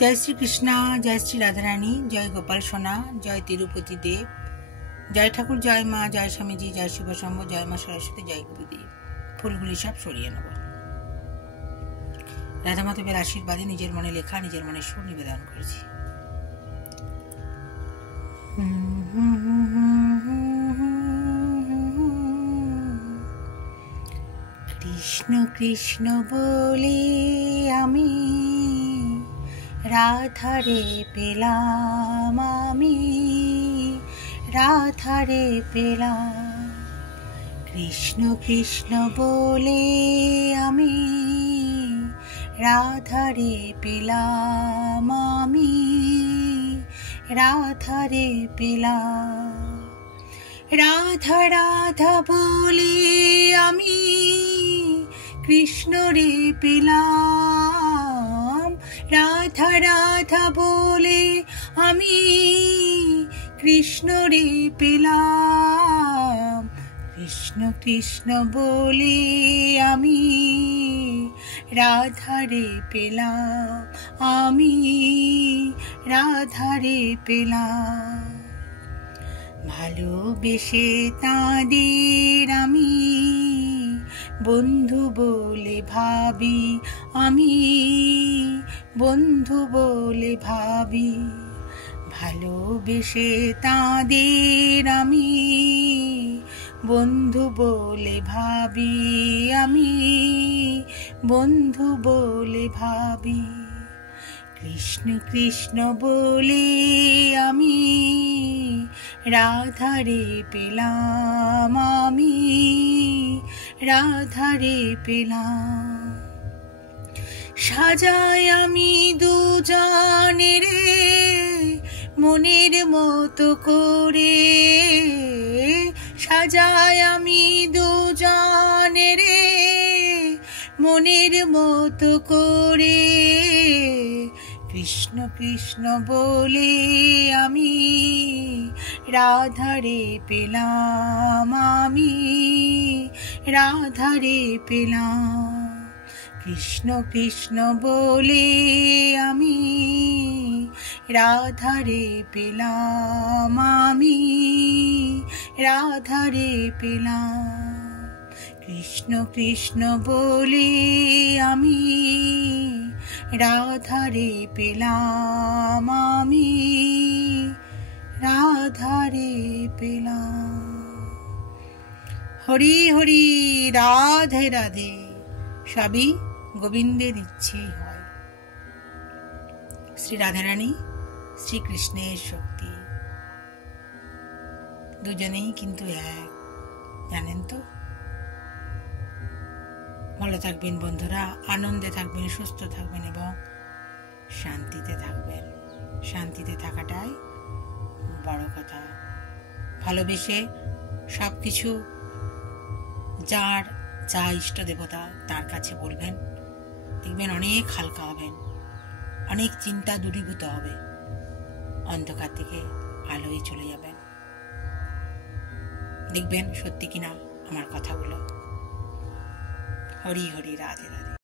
जय श्री कृष्णा, जय श्री राधा रानी, जय गोपाल सोना, जय तिरुपति देव, जय ठाकुर, जय मा, जय स्वामीजी, जय शुभ शंभु, जय मा सरस्वती, जय गुरुदेव। ফুলগুলি সব সরিয়ে নেব। রাধা মাধবের আশীর্বাদে নিজের মনে লেখা, নিজের মনে সুর নিবেদন করেছি। কৃষ্ণ কৃষ্ণ বলে আমি রাধারে পেলাম, আমি রাধারে পেলাম। কৃষ্ণ কৃষ্ণ বলে আমি রাধারে পেলাম, আমি রাধারে পেলাম। রাধা রাধা বলে আমি কৃষ্ণরে পেলাম, রাধা রাধা বলে আমি কৃষ্ণরে পেলাম। কৃষ্ণ কৃষ্ণ বলে আমি রাধারে পেলাম, আমি রাধারে পেলাম। ভালোবেসে তাঁদের আমি বন্ধু বলে ভাবি, আমি বন্ধু বলে ভাবি। ভালোবেসে তাঁদের আমি বন্ধু বলে ভাবি, আমি বন্ধু বলে ভাবি। কৃষ্ণ কৃষ্ণ বলে আমি রাধারে পেলাম, আমি রাধারে পেলাম। সাজাই আমি দুজনের মনের মতো করে, সাজাই আমি দুজনের মনের মতো করে। কৃষ্ণ কৃষ্ণ বলে আমি রাধারে পেলাম, আমি রাধারে পেলাম। কৃষ্ণ কৃষ্ণ বলে আমি রাধারে পেলাম, আমি রাধারে পেলাম। কৃষ্ণ কৃষ্ণ বলে আমি রাধারে পেলাম, আমি রাধারে পেলাম। হরি হরি, রাধে রাধে, সবই গোবিন্দের ইচ্ছেই হয়। শ্রী রাধারানী, শ্রীকৃষ্ণের শক্তি, দুজনেই কিন্তু এক, জানেন তো। ভালো থাকবেন বন্ধুরা, আনন্দে থাকবেন, সুস্থ থাকবেন এবং শান্তিতে থাকবেন। শান্তিতে থাকাটাই বড় কথা। ভালোবেসে সব কিছু যার যা ইষ্ট দেবতা তার কাছে বলবেন, দেখবেন অনেক হালকা হবেন, অনেক চিন্তা দূরীভূত হবে, অন্ধকার থেকে আলোয় চলে যাবেন। দেখবেন সত্যি কিনা আমার কথাগুলো। হরি হরি, রাধে রাধে।